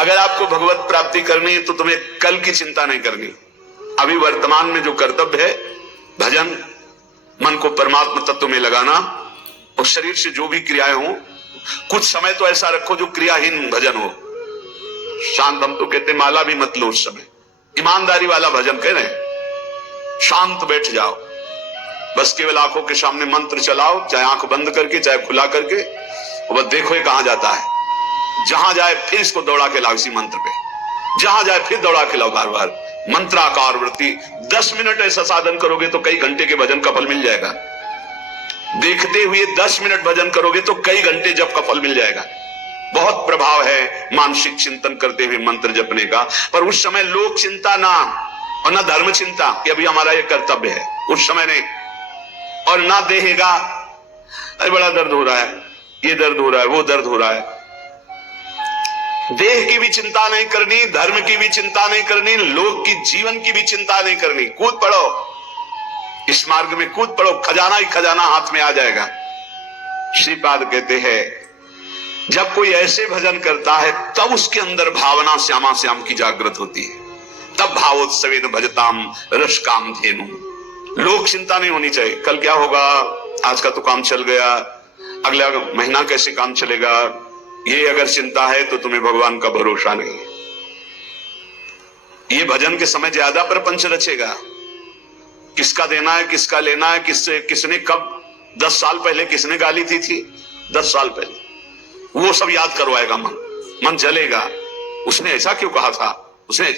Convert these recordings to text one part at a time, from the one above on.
अगर आपको भगवत प्राप्ति करनी है तो तुम्हें कल की चिंता नहीं करनी, अभी वर्तमान में जो कर्तव्य है भजन, मन को परमात्मा तत्व में लगाना, और शरीर से जो भी क्रियाएं हो, कुछ समय तो ऐसा रखो जो क्रियाहीन भजन हो, शांत। हम तो कहते माला भी मत लो उस समय, ईमानदारी वाला भजन कह रहे हैं, शांत बैठ जाओ, बस केवल आंखों के सामने मंत्र चलाओ, चाहे आंख बंद करके चाहे खुला करके, और बस देखो ये कहां जाता है, जहां जाए फिर इसको दौड़ा के लाओ इसी मंत्र पे, जहां जाए फिर दौड़ा के लाओ, बार बार मंत्राकार वृत्ति। 10 मिनट ऐसा साधन करोगे तो कई घंटे के भजन का फल मिल जाएगा। देखते हुए 10 मिनट भजन करोगे तो कई घंटे जप का फल मिल जाएगा। बहुत प्रभाव है मानसिक चिंतन करते हुए मंत्र जपने का। पर उस समय लोक चिंता ना, और ना धर्म चिंता कि अभी हमारा ये कर्तव्य है, उस समय नहीं। और ना देहेगा, अरे बड़ा दर्द हो रहा है, ये दर्द हो रहा है, वो दर्द हो रहा है। देह की भी चिंता नहीं करनी, धर्म की भी चिंता नहीं करनी, लोक की जीवन की भी चिंता नहीं करनी। कूद पड़ो, इस मार्ग में कूद पड़ो, खजाना ही खजाना हाथ में आ जाएगा। श्रीपाद कहते हैं जब कोई ऐसे भजन करता है तब उसके अंदर भावना श्यामा श्याम की जागृत होती है, तब भावोत्सवेन भजताम रस काम धेनु। लोक चिंता नहीं होनी चाहिए, कल क्या होगा, आज का तो काम चल गया, अगला महीना कैसे काम चलेगा, ये अगर चिंता है तो तुम्हें भगवान का भरोसा नहीं है। ये भजन के समय ज्यादा प्रपंच रचेगा, किसका देना है, किसका लेना है, किसने कब 10 साल पहले किसने गाली दी थी, 10 साल पहले, वो सब याद करवाएगा। मन जलेगा, उसने ऐसा क्यों कहा था, उसने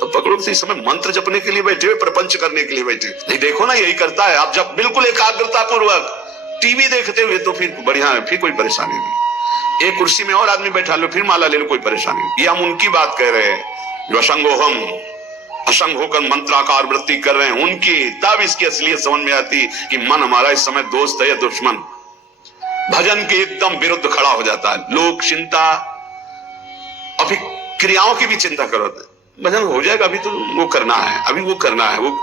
तो पकड़ो। इस समय मंत्र जपने के लिए बैठे हुए, प्रपंच करने के लिए बैठे, नहीं देखो ना यही करता है। आप जब बिल्कुल एकाग्रता पूर्वक टीवी देखते हुए तो फिर बढ़िया है, फिर कोई परेशानी नहीं। एक कुर्सी में और आदमी बैठा लो, फिर माला ले लो, कोई परेशानी नहीं। ये हम उनकी बात कह रहे हैं जो असंग होकर मंत्राकार वृत्ति कर रहे हैं, उनकी। तब इसकी असलियत समझ में आती कि मन हमारा इस समय दोस्त है या दुश्मन। भजन के एकदम विरुद्ध खड़ा हो जाता है। लोक चिंता, अभी क्रियाओं की भी चिंता करो, भजन हो जाएगा, अभी तो वो करना है, अभी वो करना है। वो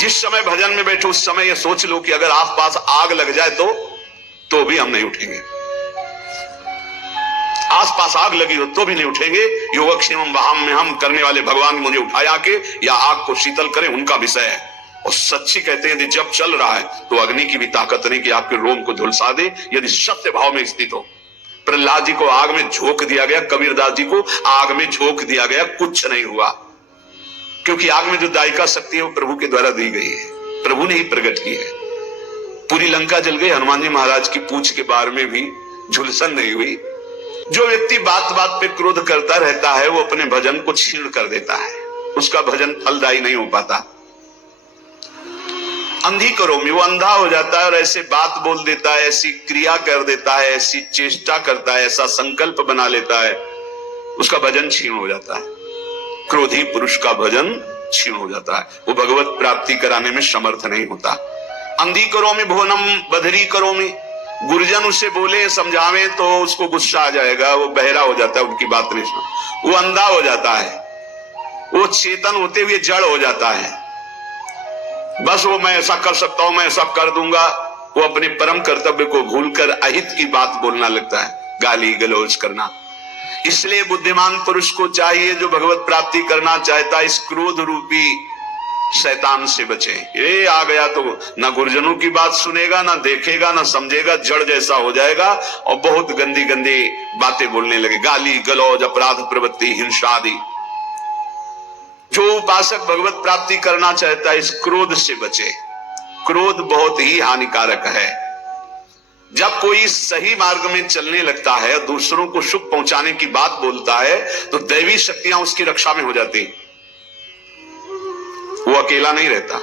जिस समय भजन में बैठो उस समय ये सोच लो कि अगर आस पास आग लग जाए तो भी हम नहीं उठेंगे। आसपास आग लगी हो तो भी नहीं उठेंगे। योगक्षेमम वहाम में हम करने वाले भगवान मुझे उठाया के या आग को शीतल करें, उनका विषय है। और सच्ची कहते हैं जब चल रहा है तो अग्नि की भी ताकत नहीं कि आपके रोम को झुलसा दे, यदि सत्य भाव में स्थित हो। प्रहलाद जी को आग में झोंक दिया गया, कबीरदास जी को आग में झोंक दिया गया, कुछ नहीं हुआ, क्योंकि आग में जो दायिका शक्ति है वो प्रभु के द्वारा दी गई है, प्रभु ने ही प्रकट की है। पूरी लंका जल गई, हनुमान जी महाराज की पूंछ के बार में भी झुलसन नहीं हुई। जो व्यक्ति बात बात पे क्रोध करता रहता है वो अपने भजन को छीण कर देता है, उसका भजन फलदायी नहीं हो पाता। अंधी करो में वो अंधा हो जाता है और ऐसे बात बोल देता है, ऐसी क्रिया कर देता है, ऐसी चेष्टा करता है, ऐसा संकल्प बना लेता है, उसका भजन क्षीण हो जाता है। क्रोधी पुरुष का भजन क्षीण हो जाता है, वो भगवत प्राप्ति कराने में समर्थ नहीं होता। अंधी करो में भुवनम बधरी करो में, गुरुजन उसे बोले समझावे तो उसको गुस्सा आ जाएगा, वो बहरा हो जाता है, उनकी बात नहीं सुना, वो अंधा हो जाता है, वो चेतन होते हुए जड़ हो जाता है। बस वो मैं ऐसा कर सकता हूं, मैं ऐसा कर दूंगा, वो अपने परम कर्तव्य को भूलकर अहित की बात बोलना लगता है, गाली गलौज करना। इसलिए बुद्धिमान पुरुष को चाहिए, जो भगवत प्राप्ति करना चाहता है, इस क्रोध रूपी शैतान से बचे। ये आ गया तो ना गुरुजनों की बात सुनेगा, ना देखेगा, ना समझेगा, जड़ जैसा हो जाएगा और बहुत गंदी गंदी बातें बोलने लगे, गाली गलौज, अपराध प्रवृत्ति, हिंसा आदि। जो उपासक भगवत प्राप्ति करना चाहता है इस क्रोध से बचे। क्रोध बहुत ही हानिकारक है। जब कोई सही मार्ग में चलने लगता है, दूसरों को सुख पहुंचाने की बात बोलता है, तो दैवी शक्तियां उसकी रक्षा में हो जाती, वो अकेला नहीं रहता।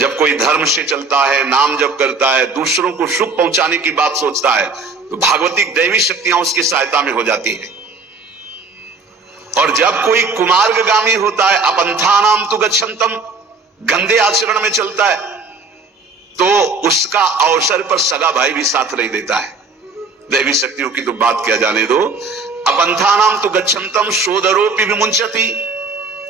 जब कोई धर्म से चलता है, नाम जप करता है, दूसरों को सुख पहुंचाने की बात सोचता है, तो भागवतिक दैवी शक्तियां उसकी सहायता में हो जाती है। और जब कोई कुमार्गगामी होता है, अपंथानाम तु गच्छन्तम, गंदे आचरण में चलता है, तो उसका अवसर पर सगा भाई भी साथ नहीं देता है। दैवी शक्तियों की तो बात क्या जाने दो। अपंथानाम तु गच्छन्तम सोदरोपि विमुंचति,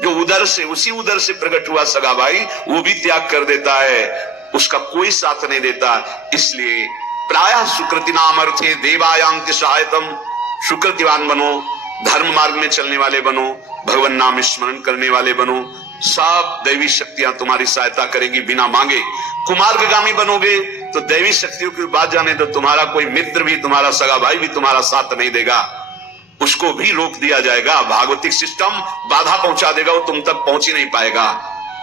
जो उधर से उसी उधर से प्रकट हुआ सगा भाई वो भी त्याग कर देता है, उसका कोई साथ नहीं देता। इसलिए प्रायः सुकृति नाम अर्थे देवायांति सहायतम, सुकृतिवान बनो, धर्म मार्ग में चलने वाले बनो, भगवान नाम स्मरण करने वाले बनो, सब दैवी शक्तियां तुम्हारी सहायता करेंगी बिना मांगे। कुमार्गामी बनोगे तो दैवी शक्तियों की बात जाने तो तुम्हारा कोई मित्र भी, तुम्हारा सगा भाई भी तुम्हारा साथ नहीं देगा, उसको भी रोक दिया जाएगा। भागवतिक सिस्टम बाधा पहुंचा देगा, वो तुम तक पहुंच ही नहीं पाएगा।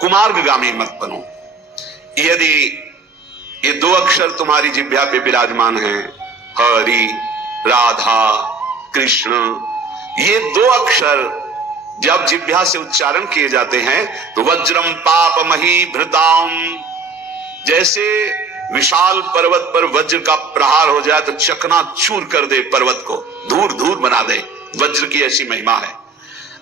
कुमार्गामी मत बनो। यदि ये दो अक्षर तुम्हारी जिह्वा पे विराजमान हैं, हरि, राधा, कृष्ण, ये दो अक्षर जब जिह्वा से उच्चारण किए जाते हैं तो वज्रम पाप मही भृताम, जैसे विशाल पर्वत पर वज्र का प्रहार हो जाए तो चकनाचूर कर दे, पर्वत को धूर धूर बना दे, वज्र की ऐसी महिमा है।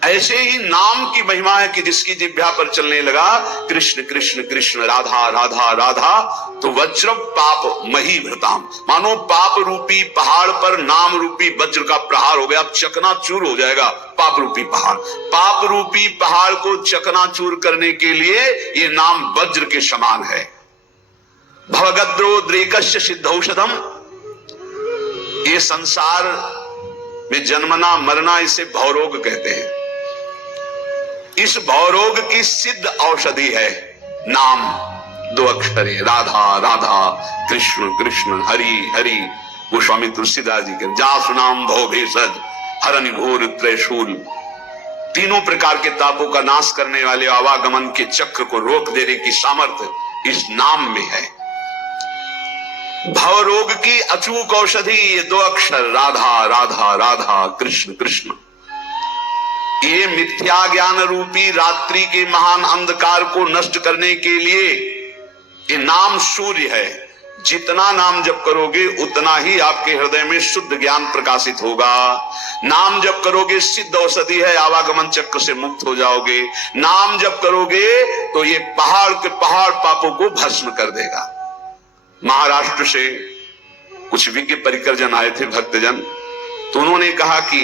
ऐसे ही नाम की महिमा है कि जिसकी जिह्वा पर चलने लगा कृष्ण कृष्ण कृष्ण, राधा राधा राधा, तो वज्र पाप मही भृताम, मानो पाप रूपी पहाड़ पर नाम रूपी वज्र का प्रहार हो गया, अब चकनाचूर हो जाएगा पाप रूपी पहाड़। पाप रूपी पहाड़ को चकनाचूर करने के लिए ये नाम वज्र के समान है। भवगद्रो द्रेकस्य सिद्धौषधम, ये संसार में जन्मना मरना इसे भवरोग कहते हैं। इस भवरोग की सिद्ध औषधि है नाम, दो अक्षर है, राधा राधा, कृष्ण कृष्ण, हरि हरि। गोस्वामी तुलसीदास जी के जासु नाम भव भेषज हरनि घोर त्रैशूल, तीनों प्रकार के तापों का नाश करने वाले आवागमन के चक्र को रोक देने की सामर्थ्य इस नाम में है। भवरोग की अचूक औषधि ये दो अक्षर राधा राधा राधा, कृष्ण कृष्ण। ये मिथ्या ज्ञान रूपी रात्रि के महान अंधकार को नष्ट करने के लिए ये नाम सूर्य है। जितना नाम जप करोगे उतना ही आपके हृदय में शुद्ध ज्ञान प्रकाशित होगा। नाम जप करोगे सिद्ध औषधि है, आवागमन चक्र से मुक्त हो जाओगे। नाम जप करोगे तो ये पहाड़ के पहाड़ पापों को भस्म कर देगा। महाराष्ट्र से कुछ विज्ञ परिकर जन आए थे, भक्तजन, तो उन्होंने कहा कि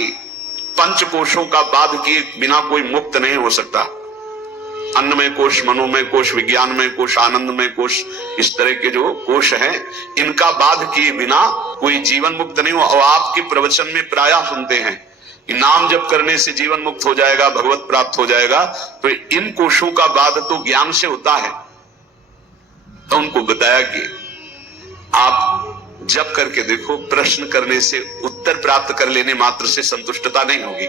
पंचकोशों का बाध किए बिना कोई मुक्त नहीं हो सकता। अन्नमय कोश, मनोमय कोश, विज्ञानमय कोश, आनंदमय कोश, इस तरह के जो कोश हैं इनका बाध किए बिना कोई जीवन मुक्त नहीं हो। और आपके प्रवचन में प्रायः सुनते हैं कि नाम जप करने से जीवन मुक्त हो जाएगा, भगवत प्राप्त हो जाएगा, तो इन कोशों का बाध तो ज्ञान से होता है। तो उनको बताया कि आप जप करके देखो, प्रश्न करने से उत्तर प्राप्त कर लेने मात्र से संतुष्टता नहीं होगी।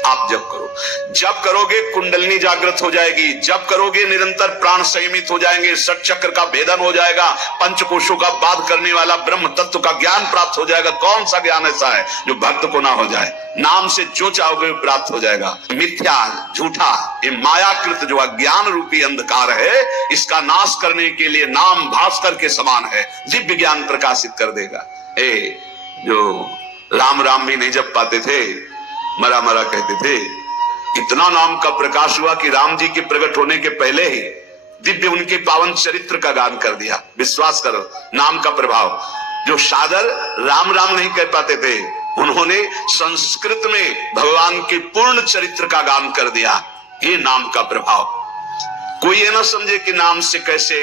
आप जप करो, जप करोगे कुंडलिनी जागृत हो जाएगी, जप करोगे निरंतर प्राण संयमित हो जाएंगे, षट चक्र का भेदन हो जाएगा, पंचकोशों का बाध करने वाला ब्रह्म तत्व का ज्ञान प्राप्त हो जाएगा। कौन सा ज्ञान ऐसा है जो भक्त को ना हो जाए? नाम से जो चाहोगे प्राप्त हो जाएगा। मिथ्या, झूठा, ये मायाकृत जो अज्ञान रूपी अंधकार है, इसका नाश करने के लिए नाम भास्कर के समान है, दिव्य ज्ञान प्रकाशित कर देगा। जो राम राम भी नहीं जप पाते थे, मरा मरा कहते थे, इतना नाम का प्रकाश हुआ कि राम जी के प्रकट होने के पहले ही दिव्य उनके पावन चरित्र का गान कर दिया। विश्वास करो, नाम का प्रभाव। जो सादर राम राम नहीं कह पाते थे, उन्होंने संस्कृत में भगवान के पूर्ण चरित्र का गान कर दिया। ये नाम का प्रभाव। कोई ये ना समझे कि नाम से कैसे,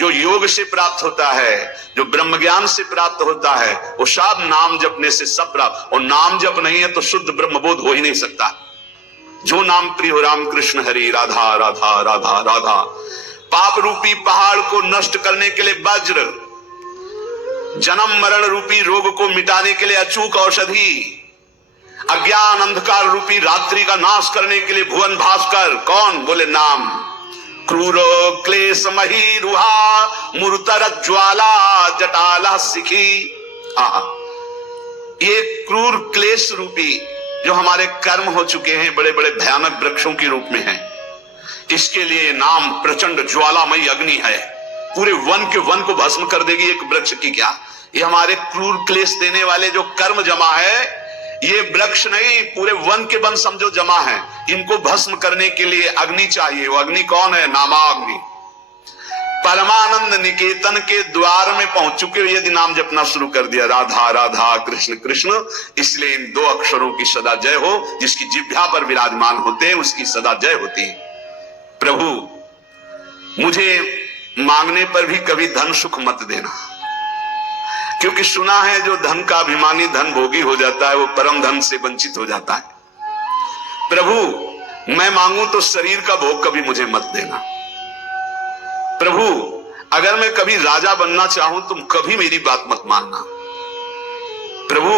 जो योग से प्राप्त होता है, जो ब्रह्म ज्ञान से प्राप्त होता है, वो सब नाम जपने से सब प्राप्त। और नाम जप नहीं है तो शुद्ध ब्रह्म बोध हो ही नहीं सकता। जो नाम प्रिय हो, राम कृष्ण हरि, राधा राधा राधा राधा। पाप रूपी पहाड़ को नष्ट करने के लिए वज्र, जन्म मरण रूपी रोग को मिटाने के लिए अचूक औषधि, अज्ञान अंधकार रूपी रात्रि का नाश करने के लिए भुवन भास्कर। कौन? बोले नाम। क्रूरो क्लेश मही रुहा, मूर्तर ज्वाला जटाला सिखी। ये क्रूर क्लेश रूपी जो हमारे कर्म हो चुके हैं, बड़े बड़े भयानक वृक्षों के रूप में हैं, इसके लिए नाम प्रचंड ज्वालामयी अग्नि है, पूरे वन के वन को भस्म कर देगी। एक वृक्ष की क्या, ये हमारे क्रूर क्लेश देने वाले जो कर्म जमा है, ये वृक्ष नहीं, पूरे वन के वन समझो जमा है। इनको भस्म करने के लिए अग्नि चाहिए। वो अग्नि कौन है? नामाग्नि। परमानंद निकेतन के द्वार में पहुंच चुके हो यदि नाम जपना शुरू कर दिया, राधा राधा कृष्ण कृष्ण, इसलिए इन दो अक्षरों की सदा जय हो। जिसकी जिह्वा पर विराजमान होते हैं उसकी सदा जय होती है। प्रभु, मुझे मांगने पर भी कभी धन सुख मत देना, क्योंकि सुना है जो धन का अभिमानी धन भोगी हो जाता है वो परम धन से वंचित हो जाता है। प्रभु मैं मांगू तो शरीर का भोग कभी मुझे मत देना। प्रभु अगर मैं कभी राजा बनना चाहूं तुम कभी मेरी बात मत मानना। प्रभु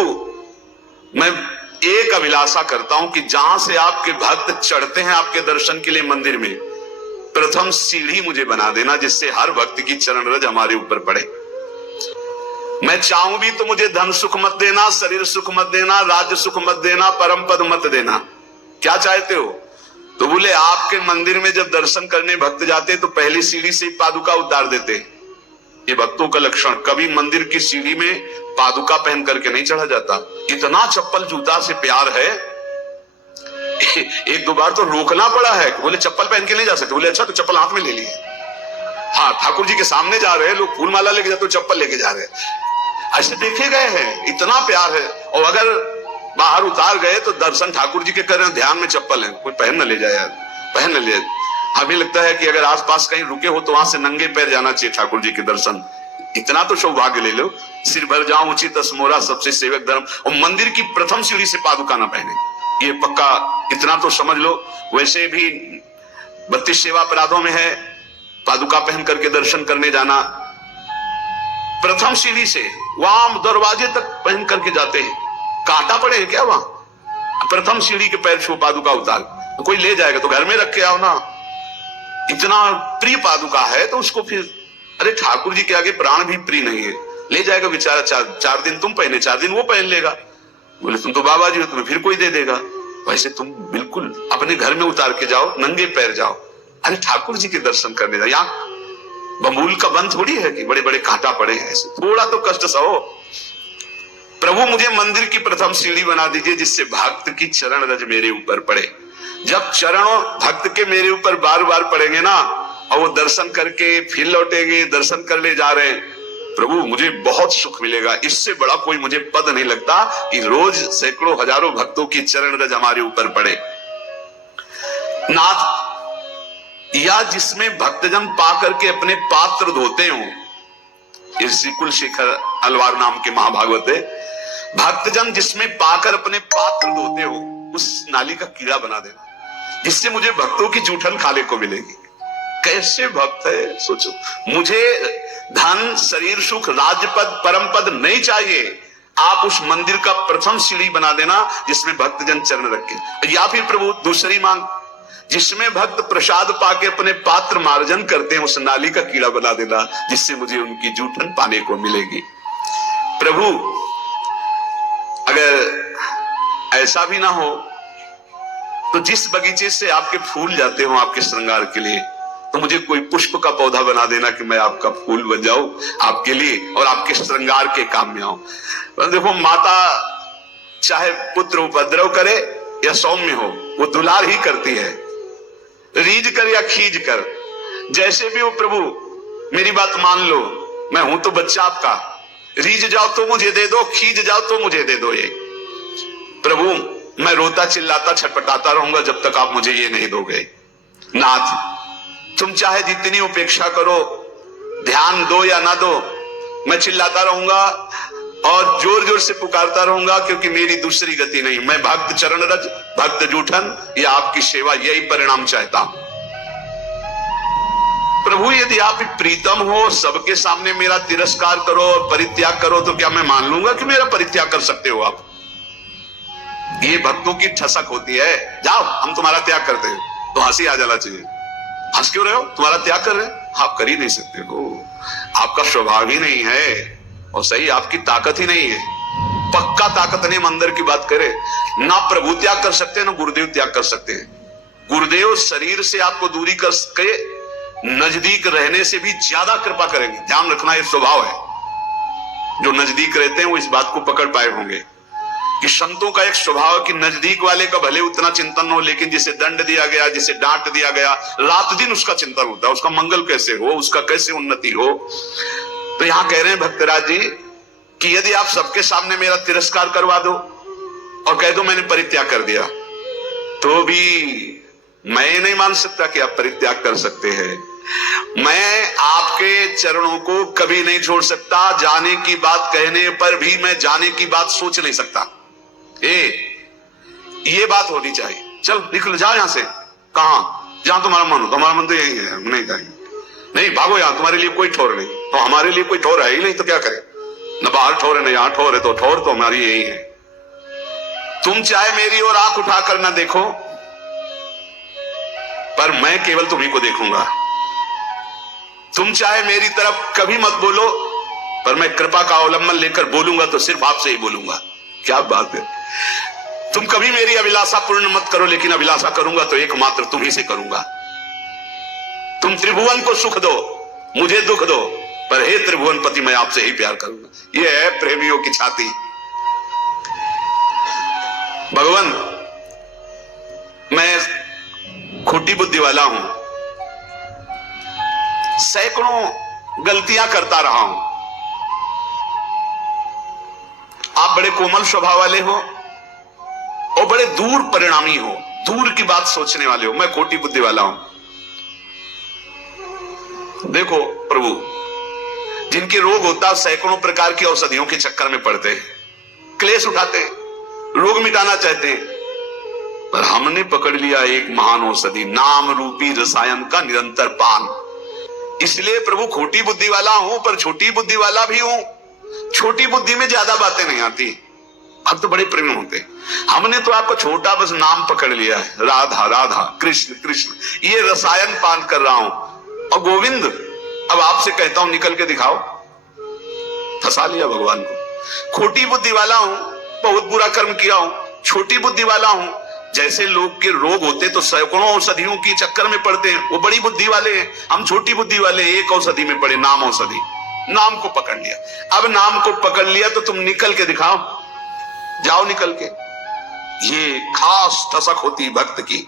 मैं एक अभिलाषा करता हूं कि जहां से आपके भक्त चढ़ते हैं आपके दर्शन के लिए मंदिर में, प्रथम सीढ़ी मुझे बना देना जिससे हर भक्त की चरण रज हमारे ऊपर पड़े। मैं चाहूं भी तो मुझे धन सुख मत देना, शरीर सुख मत देना, राज्य सुख मत देना, परम पद मत देना। क्या चाहते हो? तो बोले आपके मंदिर में जब दर्शन करने भक्त जाते तो पहली सीढ़ी से पादुका उतार देते। ये भक्तों का लक्षण, कभी मंदिर की सीढ़ी में पादुका पहन करके नहीं चढ़ा जाता। इतना चप्पल जूता से प्यार है, एक दो बार तो रोकना पड़ा है। बोले चप्पल पहन के नहीं जा सकते। बोले अच्छा तो चप्पल हाथ में ले लिए। हाँ ठाकुर जी के सामने जा रहे हैं लोग, फूल माला लेके जाते तो चप्पल लेके जा रहे हैं, ऐसे देखे गए हैं। इतना प्यार है। और अगर बाहर उतार गए तो दर्शन ठाकुर जी के कर रहे हैं, ध्यान में चप्पल है, कोई पहन न ले जाए यार, पहन न ले जाए। हमें लगता है कि अगर आसपास कहीं रुके हो तो वहां से नंगे पैर जाना चाहिए ठाकुर जी के दर्शन। इतना तो सौभाग्य ले लो। सिर भर जाऊं उचित असमोरा सबसे सेवक धर्म। और मंदिर की प्रथम सीढ़ी से पादुका ना पहने, ये पक्का इतना तो समझ लो। वैसे भी 32 सेवा अपराधों में है पादुका पहन करके दर्शन करने जाना। प्रथम सीढ़ी से वहां दरवाजे तक पहन करके जाते हैं। कांटा पड़े क्या वहां? प्रथम सीढ़ी के पैर छू पादुका उतार, तो कोई ले जाएगा तो घर में रख के आओ ना। इतना प्रिय पादुका है तो उसको फिर, अरे ठाकुर जी के आगे प्राण भी प्रिय नहीं है, ले जाएगा बेचारा। चार दिन तुम पहने, 4 दिन वो पहन लेगा। बोले तुम तो बाबा जी हो, तुम्हें फिर कोई दे देगा। वैसे तुम बिल्कुल अपने घर में उतार के जाओ, नंगे पैर जाओ। अरे ठाकुर जी के दर्शन करने जाओ। यहाँ बमूल का बंद थोड़ी है कि बड़े बड़े कांटा पड़े हैं, ऐसे थोड़ा तो कष्ट सहो। प्रभु मुझे मंदिर की प्रथम सीढ़ी बना दीजिए जिससे भक्त की चरण रज मेरे ऊपर पड़े। जब चरणों भक्त के मेरे ऊपर बार बार पड़ेंगे ना, और वो दर्शन करके फिर लौटेंगे, दर्शन कर ले जा रहे हैं, प्रभु मुझे बहुत सुख मिलेगा। इससे बड़ा कोई मुझे पद नहीं लगता कि रोज सैकड़ों हजारों भक्तों की चरण रज हमारे ऊपर पड़े। नाथ या जिसमें भक्तजन पा करके अपने पात्र धोते हो, श्री कुलशेखर अलवार नाम के महाभागवत है, भक्तजन जिसमें पाकर अपने पात्र धोते हो उस नाली का कीड़ा बना देना जिससे मुझे भक्तों की जूठन खाने को मिलेगी। कैसे भक्त है सोचो। मुझे धन शरीर सुख राज्य पद परम पद नहीं चाहिए, आप उस मंदिर का प्रथम सीढ़ी बना देना जिसमें भक्तजन चरण रखे। या फिर प्रभु दूसरी मांग, जिसमें भक्त प्रसाद पाके अपने पात्र मार्जन करते हैं उस नाली का कीड़ा बना देना जिससे मुझे उनकी जूठन पाने को मिलेगी। प्रभु अगर ऐसा भी ना हो तो जिस बगीचे से आपके फूल जाते हो आपके श्रृंगार के लिए, तो मुझे कोई पुष्प का पौधा बना देना कि मैं आपका फूल बन जाऊं आपके लिए और आपके श्रृंगार के काम में आऊं। तो देखो माता चाहे पुत्र उपद्रव करे या सौम्य हो, वो दुलार ही करती है, रीझ कर या खींच कर, जैसे भी हो। प्रभु मेरी बात मान लो, मैं हूं तो बच्चा आपका, रीझ जाओ तो मुझे दे दो, खींच जाओ तो मुझे दे दो। ये प्रभु मैं रोता चिल्लाता छटपटाता रहूंगा जब तक आप मुझे ये नहीं दोगे। नाथ तुम चाहे जितनी उपेक्षा करो, ध्यान दो या ना दो, मैं चिल्लाता रहूंगा और जोर जोर से पुकारता रहूंगा क्योंकि मेरी दूसरी गति नहीं। मैं भक्त चरण रज, भक्त जूठन या आपकी सेवा, यही परिणाम चाहता हूं। प्रभु यदि आप प्रीतम हो, सबके सामने मेरा तिरस्कार करो और परित्याग करो तो क्या मैं मान लूंगा कि मेरा परित्याग कर सकते हो आप? ये भक्तों की ठसक होती है। जाओ हम तुम्हारा त्याग करते हैं, तो हंसी आ जाना चाहिए। हंस क्यों रहे हो? तुम्हारा त्याग कर रहे हैं, आप कर ही नहीं सकते हो, आपका स्वभाव ही नहीं है, और सही आपकी ताकत ही नहीं है। पक्का ताकत नहीं, मंदिर की बात करें ना, प्रभु त्याग कर सकते हैं ना गुरुदेव त्याग कर सकते हैं। गुरुदेव शरीर से आपको दूरी करके नजदीक रहने से भी ज्यादा कृपा करेंगे। ध्यान रखना, ये स्वभाव है। जो नजदीक रहते हैं वो इस बात को पकड़ पाए होंगे कि संतों का एक स्वभाव है कि नजदीक वाले का भले उतना चिंतन हो, लेकिन जिसे दंड दिया गया, जिसे डांट दिया गया, रात दिन उसका चिंतन होता है, उसका मंगल कैसे हो, उसका कैसे उन्नति हो। तो यहां कह रहे हैं भक्तराज जी कि यदि आप सबके सामने मेरा तिरस्कार करवा दो और कह दो मैंने परित्याग कर दिया, तो भी मैं नहीं मान सकता कि आप परित्याग कर सकते हैं। मैं आपके चरणों को कभी नहीं छोड़ सकता। जाने की बात कहने पर भी मैं जाने की बात सोच नहीं सकता। ये बात होनी चाहिए। चल निकल जाओ यहां से। कहां? जहां तुम्हारा मन हो। तुम्हारा मन तो यही है, हम नहीं जाएंगे। नहीं भागो, यहां तुम्हारे लिए कोई ठोर नहीं। तो हमारे लिए कोई ठोर है ही नहीं तो क्या करें? न बाहर ठोर है न यहां ठोर है, तो ठोर तो हमारी यही है। तुम चाहे मेरी ओर आंख उठाकर न देखो, पर मैं केवल तुम्ही को देखूंगा। तुम चाहे मेरी तरफ कभी मत बोलो, पर मैं कृपा का अवलंबन लेकर बोलूंगा तो सिर्फ आपसे ही बोलूंगा। क्या बात है। तुम कभी मेरी अभिलाषा पूर्ण मत करो, लेकिन अभिलाषा करूंगा तो एकमात्र तुम्ही से करूंगा। तुम त्रिभुवन को सुख दो, मुझे दुख दो, पर हे त्रिभुवन पति मैं आपसे ही प्यार करूंगा। यह है प्रेमियों की छाती। भगवान, मैं खोटी बुद्धि वाला हूं, सैकड़ों गलतियां करता रहा हूं। आप बड़े कोमल स्वभाव वाले हो और बड़े दूर परिणामी हो, दूर की बात सोचने वाले हो। मैं खोटी बुद्धि वाला हूं। देखो प्रभु, जिनके रोग होता सैकड़ों प्रकार की औषधियों के चक्कर में पड़ते हैं, क्लेश उठाते हैं, रोग मिटाना चाहते हैं, पर हमने पकड़ लिया एक महान औषधि, नाम रूपी रसायन का निरंतर पान। इसलिए प्रभु खोटी बुद्धि वाला हूं, पर छोटी बुद्धि वाला भी हूं। छोटी बुद्धि में ज्यादा बातें नहीं आती, भक्त तो बड़े प्रेमी होते। हमने तो आपको छोटा बस नाम पकड़ लिया है, राधा राधा कृष्ण कृष्ण, ये रसायन पान कर रहा हूं। और गोविंद, अब आपसे कहता हूं निकल के दिखाओ। फंसा लिया भगवान को। खोटी बुद्धि वाला हूं, बहुत बुरा कर्म किया हूं, छोटी बुद्धि वाला हूं। जैसे लोग के रोग होते तो सैकड़ों औषधियों की चक्कर में पड़ते हैं, वो बड़ी बुद्धि वाले हैं, हम छोटी बुद्धि वाले एक औषधि में पड़े, नाम औषधि। नाम को पकड़ लिया। अब नाम को पकड़ लिया तो तुम निकल के दिखाओ, जाओ निकल के। ये खास ठसक होती भक्त की।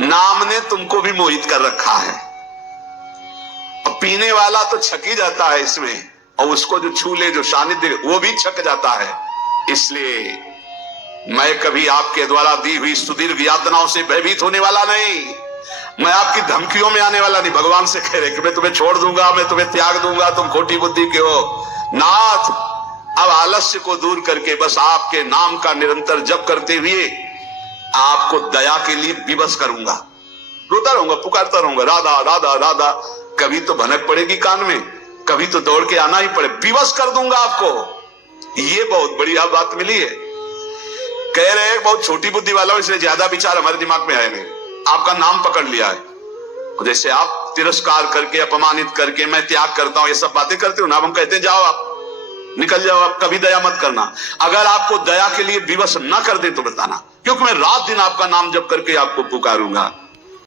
नाम ने तुमको भी मोहित कर रखा है। अब पीने वाला तो छक ही जाता है इसमें, और उसको जो छू ले, जो सानिध्य, वो भी छक जाता है। इसलिए मैं कभी आपके द्वारा दी हुई सुदीर्घ यातनाओं से भयभीत होने वाला नहीं। मैं आपकी धमकियों में आने वाला नहीं। भगवान से कह रहे कि मैं तुम्हें छोड़ दूंगा, मैं तुम्हें त्याग दूंगा, तुम खोटी बुद्धि के हो। नाथ, अब आलस्य को दूर करके बस आपके नाम का निरंतर जप करते हुए आपको दया के लिए विवश करूंगा। रोता रहूंगा, पुकारता रहूंगा, राधा राधा राधा। कभी तो भनक पड़ेगी कान में, कभी तो दौड़ के आना ही पड़े, विवश कर दूंगा आपको। ये बहुत बढ़िया बात मिली है। कह रहे हैं बहुत छोटी बुद्धि वाला हो, इसलिए ज्यादा विचार हमारे दिमाग में है नहीं। आपका नाम पकड़ लिया है। जैसे आप तिरस्कार करके, अपमानित करके, मैं त्याग करता हूं, ये सब बातें करते हो ना, हम कहते हैं जाओ आप, निकल जाओ आप, कभी दया मत करना। अगर आपको दया के लिए विवश ना कर दे तो बताना, क्योंकि मैं रात दिन आपका नाम जप करके आपको पुकारूंगा।